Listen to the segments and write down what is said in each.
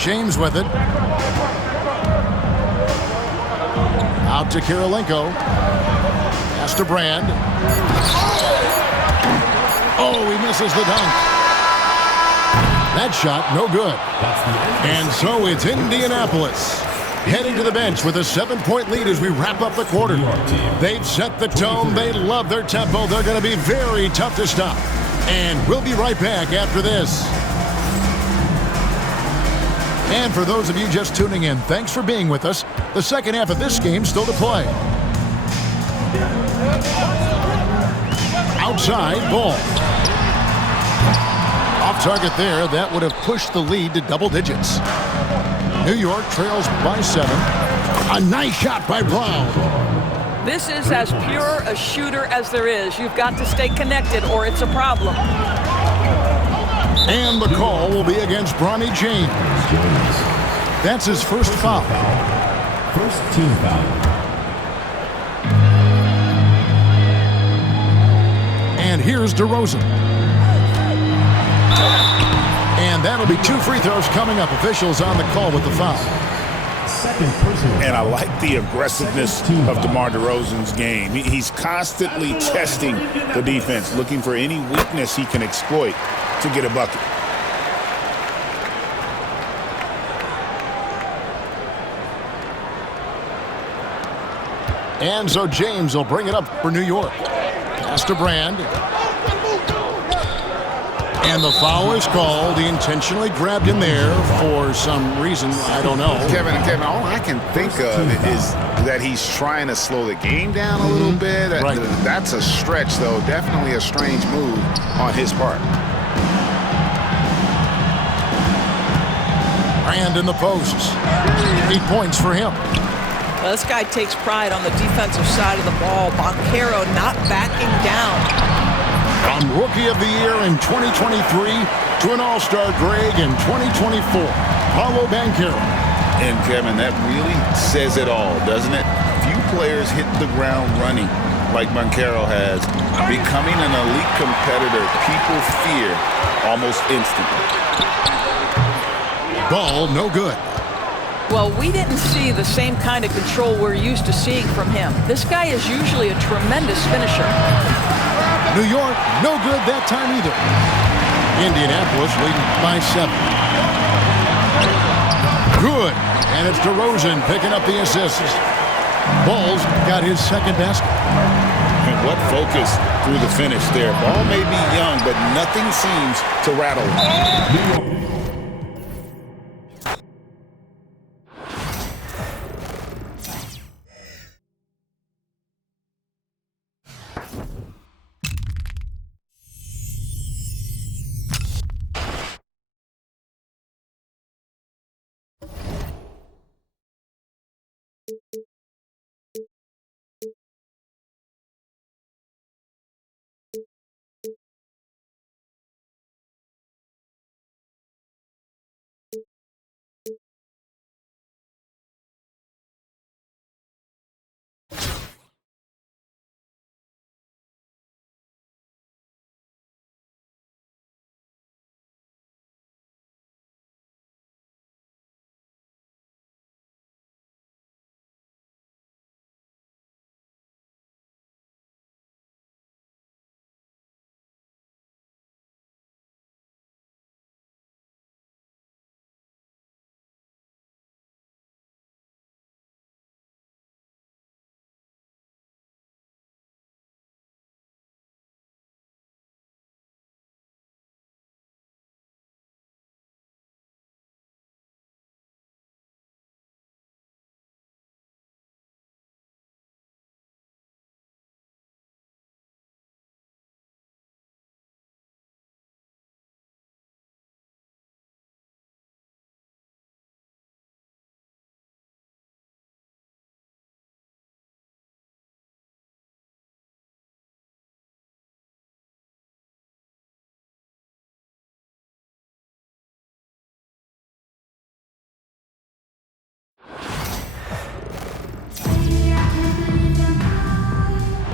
James with it. Out to Kirilenko. Pass to Brand. Oh, he misses the dunk. That shot, no good. And so it's Indianapolis heading to the bench with a 7-point lead as we wrap up the quarter. They've set the tone. They love their tempo. They're going to be very tough to stop. And we'll be right back after this. And for those of you just tuning in, thanks for being with us. The second half of this game still to play. Outside, ball. Off target there. That would have pushed the lead to double digits. New York trails by 7. A nice shot by Brown. This is as pure a shooter as there is. You've got to stay connected or it's a problem. And the call will be against Bronny James. That's his first foul. First team foul. And here's DeRozan. And that'll be 2 free throws coming up. Officials on the call with the foul. And I like the aggressiveness of DeMar DeRozan's game. He's constantly testing the defense, looking for any weakness he can exploit to get a bucket. And so James will bring it up for New York. Pass to Brand. And the foul is called. He intentionally grabbed him there for some reason. I don't know. Kevin, all I can think of is that he's trying to slow the game down a little bit. Right. That's a stretch, though. Definitely a strange move on his part. Brand in the posts. 8 points for him. Well, this guy takes pride on the defensive side of the ball. Banchero not backing down. From Rookie of the Year in 2023 to an All-Star grade in 2024, Paolo Banchero. And, Kevin, that really says it all, doesn't it? Few players hit the ground running like Banchero has. Becoming an elite competitor, people fear almost instantly. Ball no good. Well, we didn't see the same kind of control we're used to seeing from him. This guy is usually a tremendous finisher. New York, no good that time either. Indianapolis leading by 7. Good. And it's DeRozan picking up the assist. Ball's got his second basket. And what focus through the finish there. Ball may be young, but nothing seems to rattle him.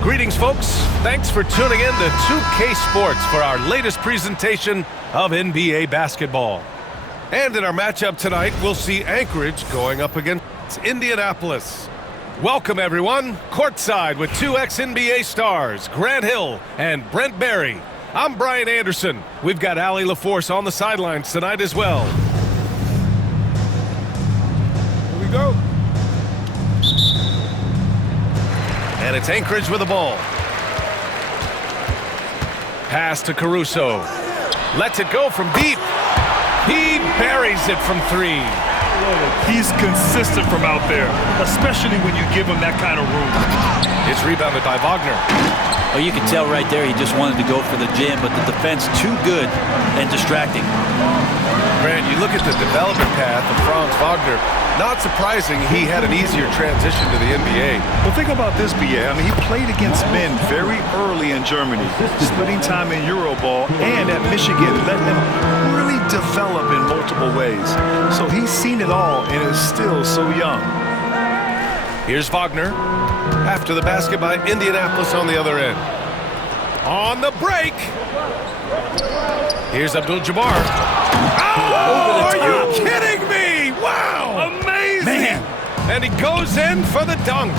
Greetings, folks. Thanks for tuning in to 2K Sports for our latest presentation of NBA basketball. And in our matchup tonight, we'll see Anchorage going up against Indianapolis. Welcome, everyone. Courtside with two ex-NBA stars, Grant Hill and Brent Barry. I'm Brian Anderson. We've got Allie LaForce on the sidelines tonight as well. Here we go. And it's Anchorage with the ball. Pass to Caruso. Lets it go from deep. He buries it from three. He's consistent from out there, especially when you give him that kind of room. It's rebounded by Wagner. Oh, you can tell right there he just wanted to go for the jam, but the defense too good and distracting. Grant, you look at the development path of Franz Wagner. Not surprising he had an easier transition to the NBA. Well, think about this, B.A. I mean, he played against men very early in Germany, splitting time in Euroball, and at Michigan, letting him really develop in multiple ways. So he's seen it all and is still so young. Here's Wagner. After the basket by Indianapolis on the other end. On the break. Here's Abdul-Jabbar. Oh, are you kidding me? Wow. Amazing. Man. And he goes in for the dunk.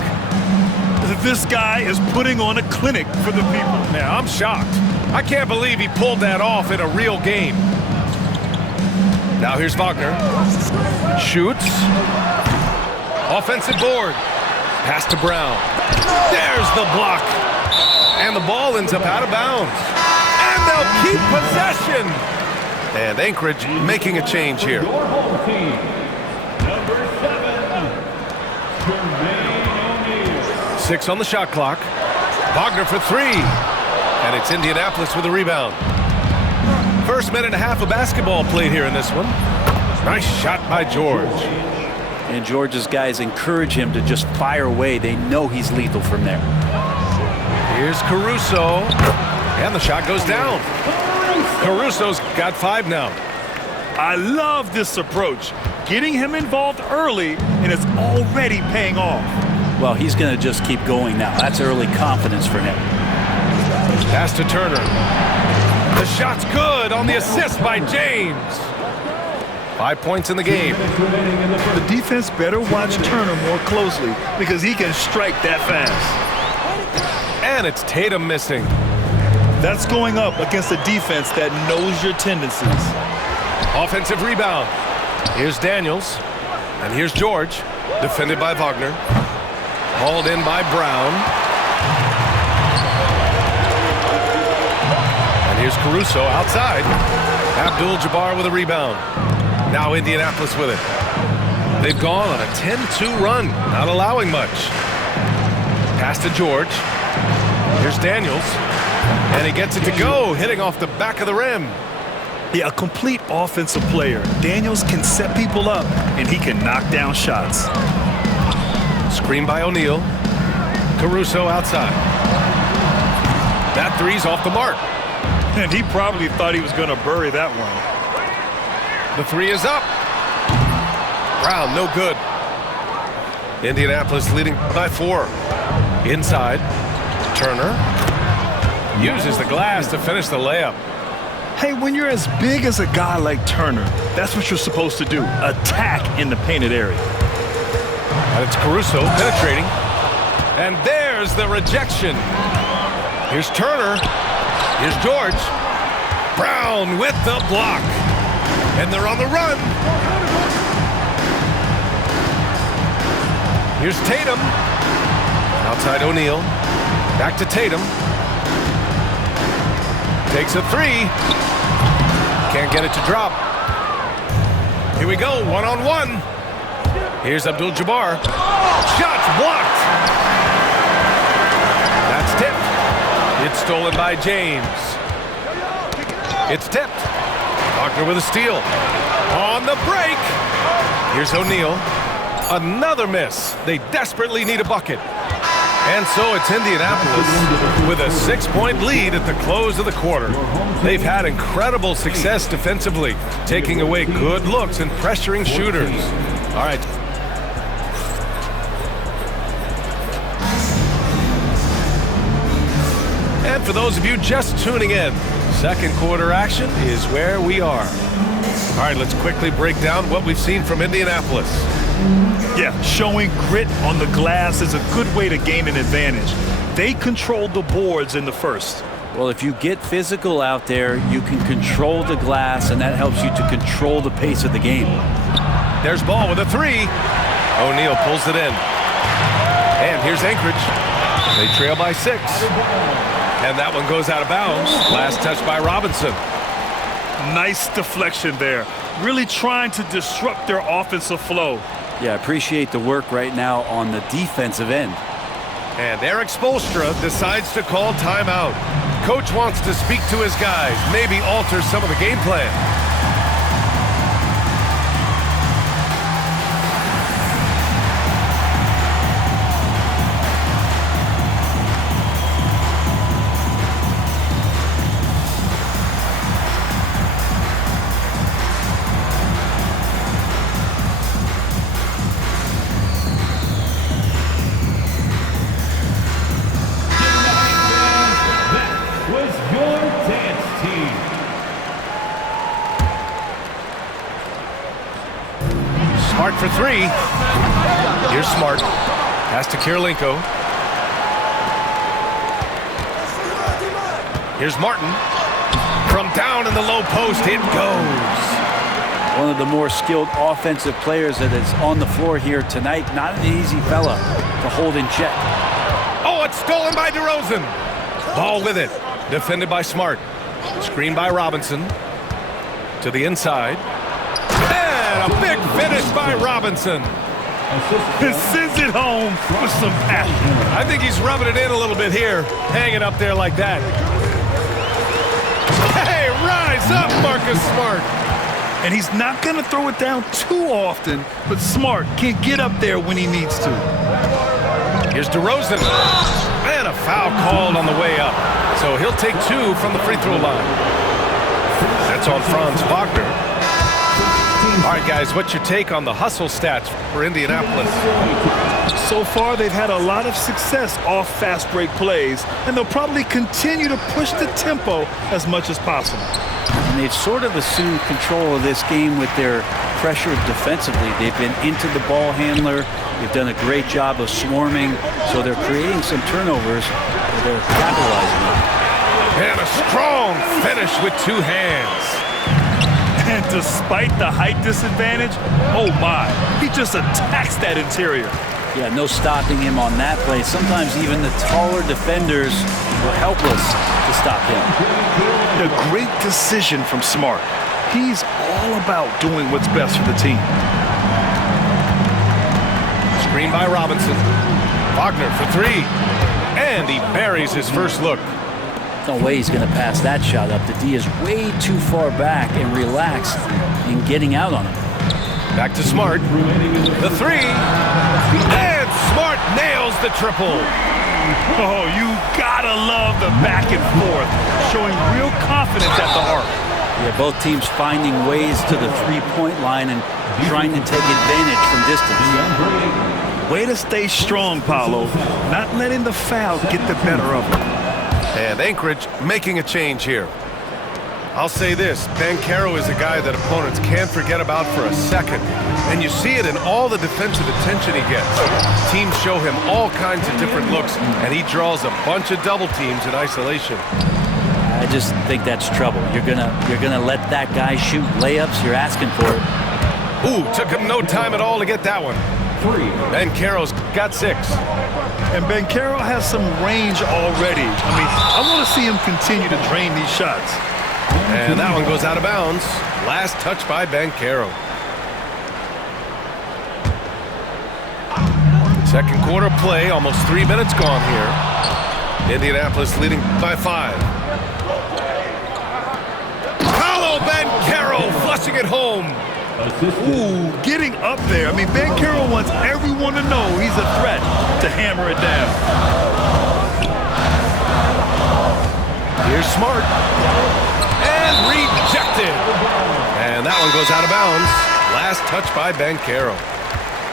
This guy is putting on a clinic for the people. Man, I'm shocked. I can't believe he pulled that off in a real game. Now here's Wagner. Shoots. Offensive board. Pass to Brown. There's the block. And the ball ends up out of bounds. And they'll keep possession. And Anchorage making a change here. Six on the shot clock. Wagner for three. And it's Indianapolis with a rebound. First minute and a half of basketball played here in this one. Nice shot by George. And George's guys encourage him to just fire away. They know he's lethal from there. Here's Caruso. And the shot goes down. Caruso's got five now. I love this approach. Getting him involved early, and it's already paying off. Well, he's going to just keep going now. That's early confidence for him. Pass to Turner. The shot's good on the assist by James. 5 points in the game. The defense better watch Turner more closely because he can strike that fast. And it's Tatum missing. That's going up against a defense that knows your tendencies. Offensive rebound. Here's Daniels. And here's George. Defended by Wagner. Hauled in by Brown. And here's Caruso outside. Abdul-Jabbar with a rebound. Now Indianapolis with it. They've gone on a 10-2 run, not allowing much. Pass to George. Here's Daniels. And he gets it to go, hitting off the back of the rim. Yeah, a complete offensive player. Daniels can set people up, and he can knock down shots. Screen by O'Neal. Caruso outside. That three's off the mark. And he probably thought he was going to bury that one. The three is up. Brown, no good. Indianapolis leading by 4. Inside. Turner. Uses the glass to finish the layup. Hey, when you're as big as a guy like Turner, that's what you're supposed to do. Attack in the painted area. And it's Caruso penetrating. And there's the rejection. Here's Turner. Here's George. Brown with the block. And they're on the run. Here's Tatum. Outside O'Neal. Back to Tatum. Takes a three. Can't get it to drop. Here we go, one-on-one. Here's Abdul-Jabbar. Shots blocked. That's tipped. It's stolen by James. It's tipped. Wagner with a steal. On the break. Here's O'Neal. Another miss. They desperately need a bucket. And so it's Indianapolis with a 6-point lead at the close of the quarter. They've had incredible success defensively, taking away good looks and pressuring shooters. All right. And for those of you just tuning in, second quarter action is where we are. All right, let's quickly break down what we've seen from Indianapolis. Yeah, showing grit on the glass is a good way to gain an advantage. They controlled the boards in the first. Well, if you get physical out there, you can control the glass, and that helps you to control the pace of the game. There's Ball with a three. O'Neal pulls it in. And here's Anchorage. They trail by 6. And that one goes out of bounds. Last touch by Robinson. Nice deflection there. Really trying to disrupt their offensive flow. Yeah, appreciate the work right now on the defensive end. And Eric Spoelstra decides to call timeout. Coach wants to speak to his guys, maybe alter some of the game plan. Smart for 3. Here's Smart. Pass to Kirilenko. Here's Martin. From down in the low post, it goes. One of the more skilled offensive players that is on the floor here tonight. Not an easy fella to hold in check. Oh, it's stolen by DeRozan. Ball with it. Defended by Smart. Screen by Robinson. To the inside. And a big finish by Robinson. Sends it home with some passion. I think he's rubbing it in a little bit here. Hanging up there like that. Hey, rise up, Marcus Smart. And he's not going to throw it down too often, but Smart can get up there when he needs to. Here's DeRozan. And a foul called on the way up. So he'll take 2 from the free throw line. That's on Franz Wagner. All right, guys, what's your take on the hustle stats for Indianapolis? So far, they've had a lot of success off fast break plays, and they'll probably continue to push the tempo as much as possible. And they've sort of assumed control of this game with their pressure defensively. They've been into the ball handler. They've done a great job of swarming, so they're creating some turnovers that they're capitalizing on. And a strong finish with 2 hands. And despite the height disadvantage, oh my, he just attacks that interior. Yeah, no stopping him on that play. Sometimes even the taller defenders were helpless to stop him. A great decision from Smart. He's all about doing what's best for the team. Screen by Robinson. Wagner for 3. And he buries his first look. No way he's going to pass that shot up. The D is way too far back and relaxed in getting out on him. Back to Smart. The 3. And Smart nails the triple. Oh, you gotta love the back and forth, showing real confidence at the arc. Yeah, both teams finding ways to the three-point line and trying to take advantage from distance. Way to stay strong, Paolo. Not letting the foul get the better of him. And Anchorage making a change here. I'll say this, Banchero is a guy that opponents can't forget about for a second. And you see it in all the defensive attention he gets. Teams show him all kinds of different looks, and he draws a bunch of double teams in isolation. I just think that's trouble. You're gonna let that guy shoot layups. You're asking for it. Ooh, took him no time at all to get that one. 3. Banchero's got 6. And Banchero has some range already. I mean, I want to see him continue to drain these shots. And that one goes out of bounds. Last touch by Banchero. Second quarter play, almost 3 minutes gone here. Indianapolis leading by 5. Paolo Banchero flushing it home. Ooh, getting up there. I mean, Banchero wants everyone to know he's a threat to hammer it down. Here's Smart. And rejected. And that one goes out of bounds. Last touch by Banchero.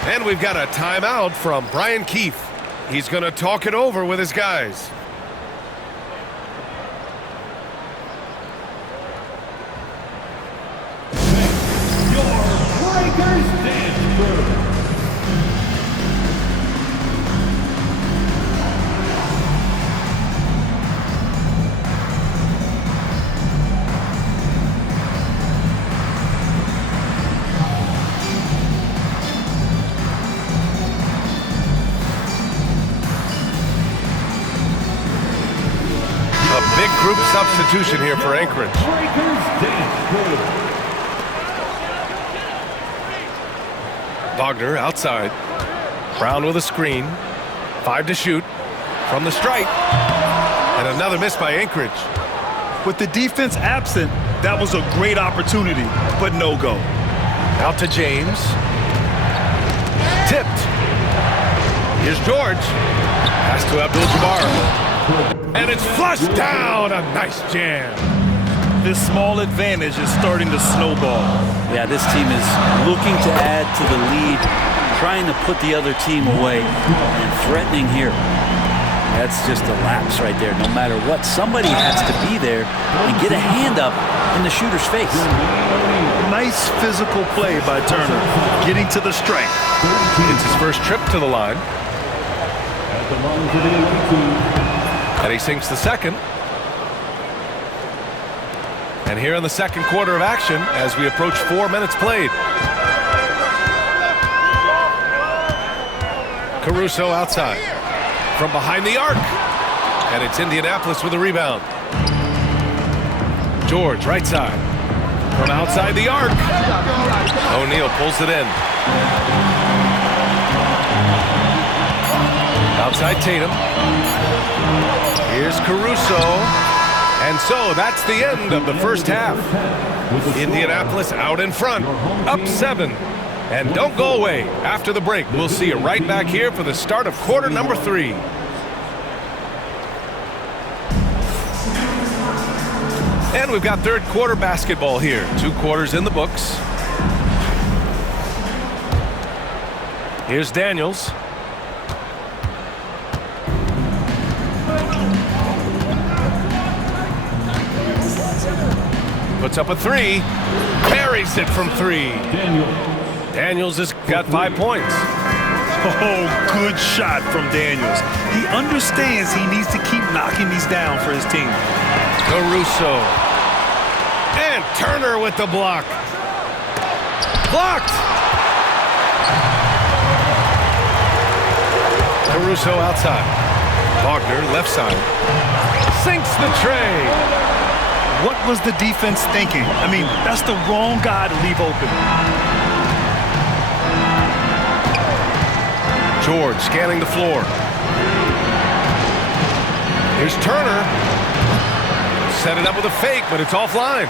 And we've got a timeout from Brian Keefe. He's going to talk it over with his guys. Breakers dance crew. Big group substitution here for Anchorage. Breakers dance crew. Wagner outside. Brown with a screen. 5 to shoot from the stripe. And another miss by Anchorage. With the defense absent, that was a great opportunity, but no go. Out to James. Tipped. Here's George. Pass to Abdul-Jabbar. And it's flushed down. A nice jam. This small advantage is starting to snowball. Yeah, this team is looking to add to the lead, trying to put the other team away, and threatening here. That's just a lapse right there. No matter what, somebody has to be there and get a hand up in the shooter's face. Nice physical play by Turner, getting to the stripe. It's his first trip to the line. At the line for the 82. And he sinks the second. And here in the second quarter of action, as we approach 4 minutes played. Caruso outside. From behind the arc. And it's Indianapolis with a rebound. George, right side. From outside the arc. O'Neal pulls it in. Outside Tatum. Here's Caruso. And so that's the end of the first half. Indianapolis out in front, up 7. And don't go away. After the break, we'll see you right back here for the start of quarter number 3. And we've got third quarter basketball here. 2 quarters in the books. Here's Daniels. Puts up a 3. Buries it from 3. Daniels has got 5 points. Oh, good shot from Daniels. He understands he needs to keep knocking these down for his team. Caruso. And Turner with the block. Blocked. Caruso outside. Wagner left side. Sinks the tray. What was the defense thinking? I mean, that's the wrong guy to leave open. George scanning the floor. Here's Turner. Set it up with a fake, but it's offline.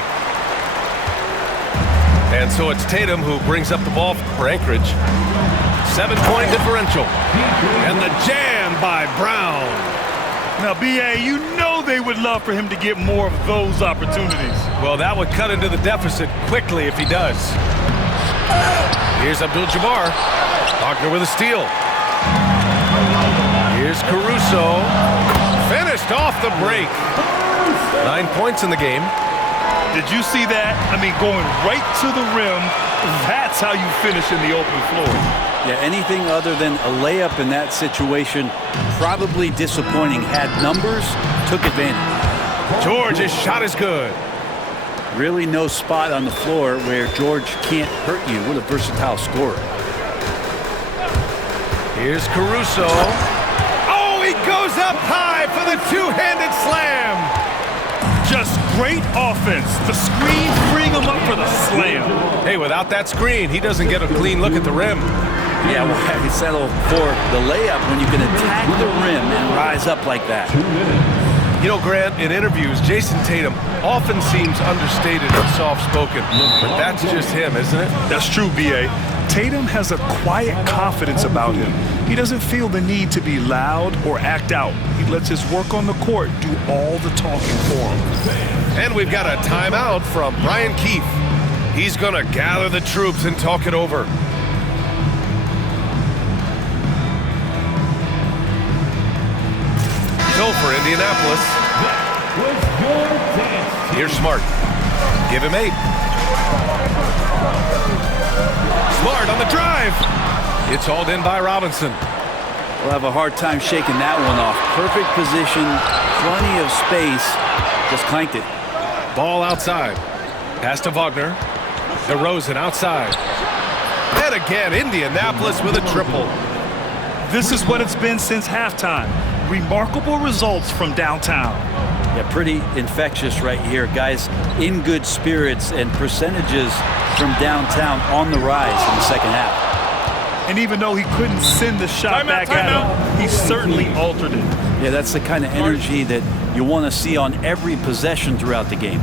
And so it's Tatum who brings up the ball for Anchorage. 7-point differential. And the jam by Brown. Now, B.A., you know they would love for him to get more of those opportunities. Well, that would cut into the deficit quickly if he does. Here's Abdul-Jabbar. Wagner with a steal. Here's Caruso. Finished off the break. 9 points in the game. Did you see that? I mean, going right to the rim. That's how you finish in the open floor. Yeah, anything other than a layup in that situation, probably disappointing. Had numbers, took advantage. George's shot is good. Really no spot on the floor where George can't hurt you. What a versatile scorer. Here's Caruso. Oh, he goes up high for the two-handed slam. Just great offense. The screen freeing him up for the slam. Hey, without that screen, he doesn't get a clean look at the rim. Yeah, well, he settled for the layup when you can attack the rim and rise up like that. You know, Grant, in interviews, Jason Tatum often seems understated and soft-spoken, but that's just him, isn't it? That's true, B.A. Tatum has a quiet confidence about him. He doesn't feel the need to be loud or act out. He lets his work on the court do all the talking for him. And we've got a timeout from Brian Keefe. He's going to gather the troops and talk it over. So for Indianapolis, here's Smart. Give him 8. Smart on the drive. It's hauled in by Robinson. We'll have a hard time shaking that one off. Perfect position, plenty of space. Just clanked it. Ball outside. Pass to Wagner. DeRozan outside. And again, Indianapolis with a triple. This is what it's been since halftime. Remarkable results from downtown. Yeah, pretty infectious right here. Guys in good spirits, and percentages from downtown on the rise in the second half. And even though he couldn't send the shot back at him, he certainly altered it. Yeah, that's the kind of energy that you want to see on every possession throughout the game.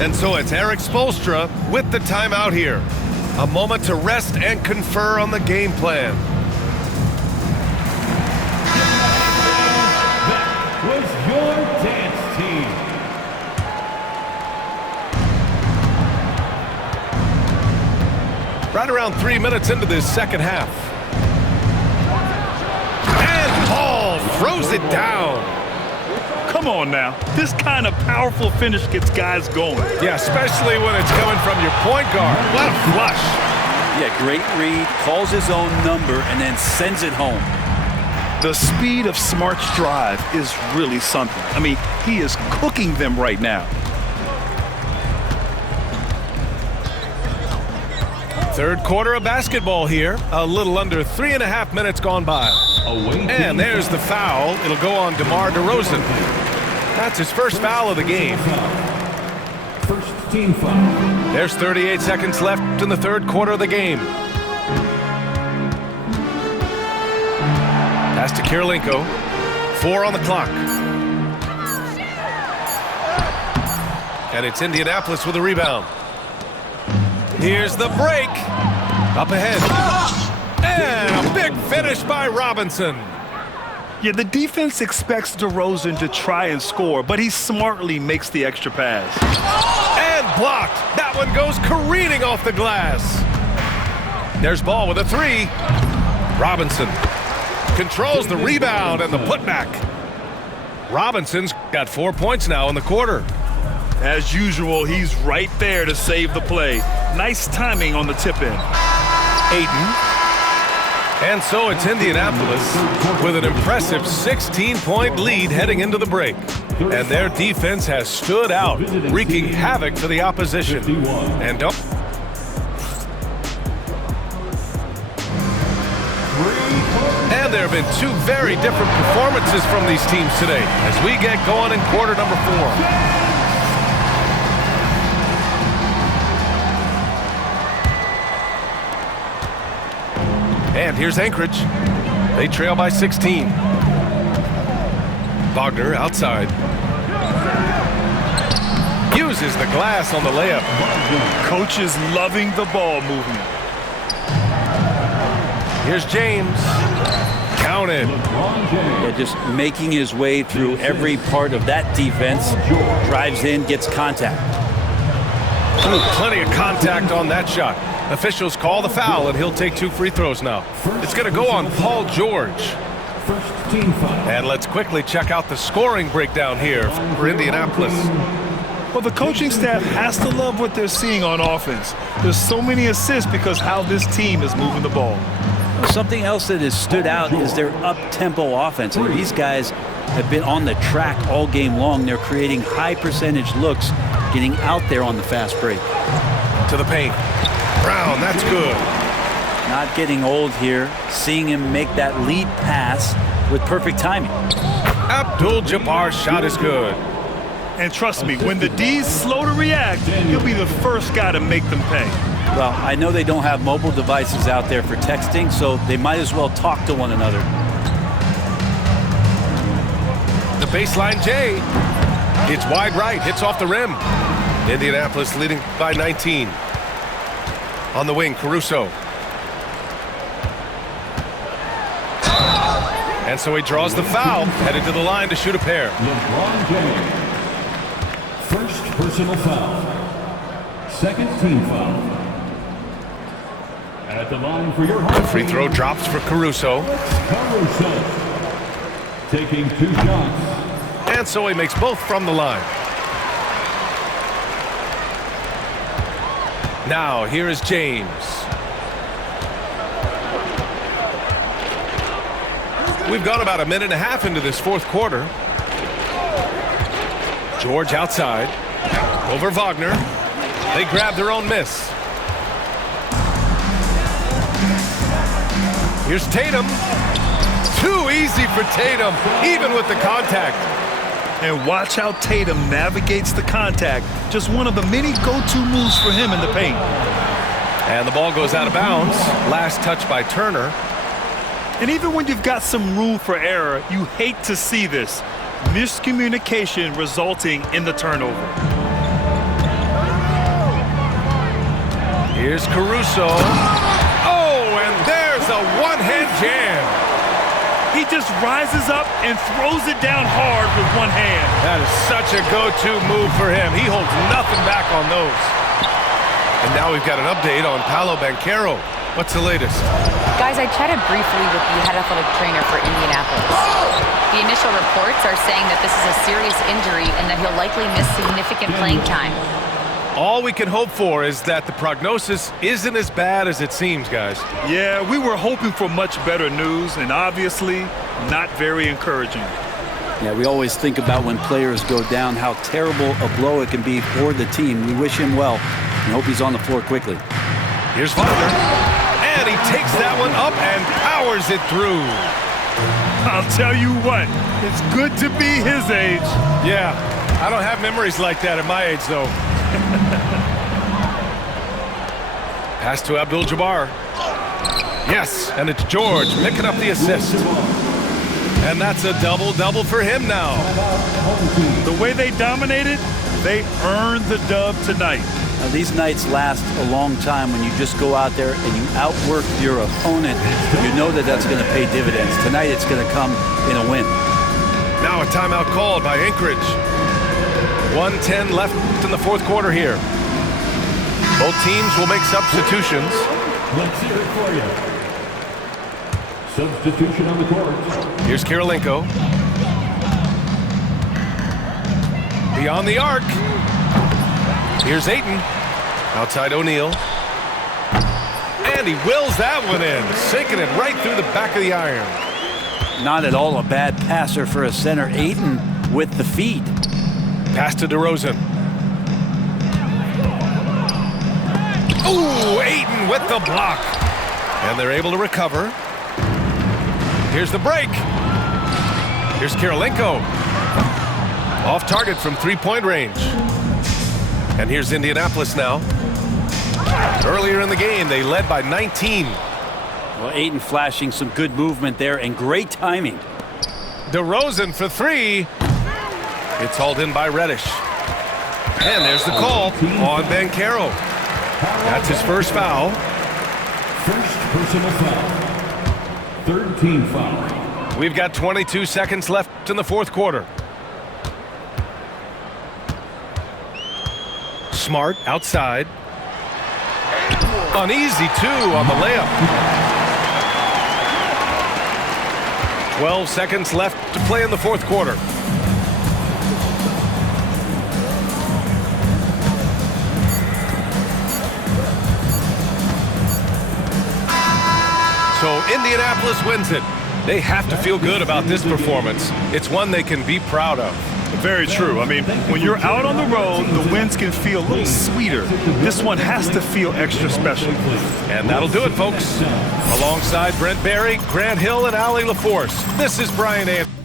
And so it's Eric Spoelstra with the timeout here. A moment to rest and confer on the game plan. That was your dance team. Right around 3 minutes into this second half. And Paul throws it down. Come on now. This kind of powerful finish gets guys going. Yeah, especially when it's coming from your point guard. What a flush. Yeah, great read, calls his own number, and then sends it home. The speed of Smart's drive is really something. I mean, he is cooking them right now. Third quarter of basketball here. A little under 3.5 minutes gone by. And there's the foul. It'll go on DeMar DeRozan. That's his first foul of the game. First team foul. There's 38 seconds left in the third quarter of the game. Pass to Kirilenko. 4 on the clock. And it's Indianapolis with a rebound. Here's the break. Up ahead. And a big finish by Robinson. Yeah, the defense expects DeRozan to try and score, but he smartly makes the extra pass. And blocked. That one goes careening off the glass. There's Ball with a 3. Robinson controls the rebound and the putback. Robinson's got 4 points now in the quarter. As usual, he's right there to save the play. Nice timing on the tip-in. Ayton. And so it's Indianapolis with an impressive 16-point lead heading into the break. And their defense has stood out, wreaking havoc for the opposition. And don't... And there have been 2 very different performances from these teams today as we get going in quarter number 4. And here's Anchorage. They trail by 16. Wagner outside. Uses the glass on the layup. Coach is loving the ball movement. Here's James. Counted. Yeah, just making his way through every part of that defense. Drives in, gets contact. Ooh, plenty of contact on that shot. Officials call the foul, and he'll take 2 free throws now. It's going to go on Paul George. First team foul. And let's quickly check out the scoring breakdown here for Indianapolis. Well, the coaching staff has to love what they're seeing on offense. There's so many assists because how this team is moving the ball. Something else that has stood out is their up-tempo offense. I mean, these guys have been on the track all game long. They're creating high-percentage looks, getting out there on the fast break. To the paint. Brown, that's good. Not getting old here. Seeing him make that lead pass with perfect timing. Abdul-Jabbar's shot is good. And trust me, when the D's slow to react, he'll be the first guy to make them pay. Well, I know they don't have mobile devices out there for texting, so they might as well talk to one another. The baseline J. It's wide right, hits off the rim. Indianapolis leading by 19. On the wing, Caruso. And so he draws the foul, headed to the line to shoot a pair. LeBron James. First personal foul. Second team foul. At the line for your home. The free throw drops for Caruso. Caruso. Taking 2 shots. And so he makes both from the line. Now, here is James. We've gone about a minute and a half into this fourth quarter. George outside. Over Wagner. They grab their own miss. Here's Tatum. Too easy for Tatum, even with the contact. And watch how Tatum navigates the contact. Just one of the many go-to moves for him in the paint. And the ball goes out of bounds. Last touch by Turner. And even when you've got some room for error, you hate to see this. Miscommunication resulting in the turnover. Here's Caruso. Oh, and there's a one-hand jam. He just rises up and throws it down hard with one hand. That is such a go-to move for him. He holds nothing back on those. And now we've got an update on Paolo Banchero. What's the latest? Guys, I chatted briefly with the head athletic trainer for Indianapolis. The initial reports are saying that this is a serious injury and that he'll likely miss significant playing time. All we can hope for is that the prognosis isn't as bad as it seems, guys. Yeah, we were hoping for much better news, and obviously not very encouraging. Yeah, we always think about when players go down, how terrible a blow it can be for the team. We wish him well and hope he's on the floor quickly. Here's Wagner, and he takes that one up and powers it through. I'll tell you what, it's good to be his age. Yeah, I don't have memories like that at my age, though. Pass to Abdul-Jabbar. Yes, and it's George picking up the assist. And that's a double-double for him now. The way they dominated, they earned the dub tonight. Now, these nights last a long time when you just go out there and you outwork your opponent. You know that that's going to pay dividends. Tonight it's going to come in a win. Now a timeout called by Anchorage. 1:10 left in the fourth quarter here. Both teams will make substitutions. Let's hear it for you. Substitution on the court. Here's Kirilenko. Beyond the arc. Here's Ayton. Outside O'Neal. And he wills that one in, sinking it right through the back of the iron. Not at all a bad passer for a center. Ayton with the feed. Pass to DeRozan. Ooh, Ayton with the block. And they're able to recover. Here's the break. Here's Kirilenko. Off target from three-point range. And here's Indianapolis now. Earlier in the game, they led by 19. Well, Ayton flashing some good movement there and great timing. DeRozan for three. It's hauled in by Reddish. And there's the call on Banchero. That's his first foul. First personal foul. Third team foul. We've got 22 seconds left in the fourth quarter. Smart outside. Uneasy two on the layup. 12 seconds left to play in the fourth quarter. So Indianapolis wins it. They have to feel good about this performance. It's one they can be proud of. Very true. I mean, when you're out on the road, the wins can feel a little sweeter. This one has to feel extra special. And that'll do it, folks. Alongside Brent Barry, Grant Hill, and Allie LaForce, this is Brian Anderson.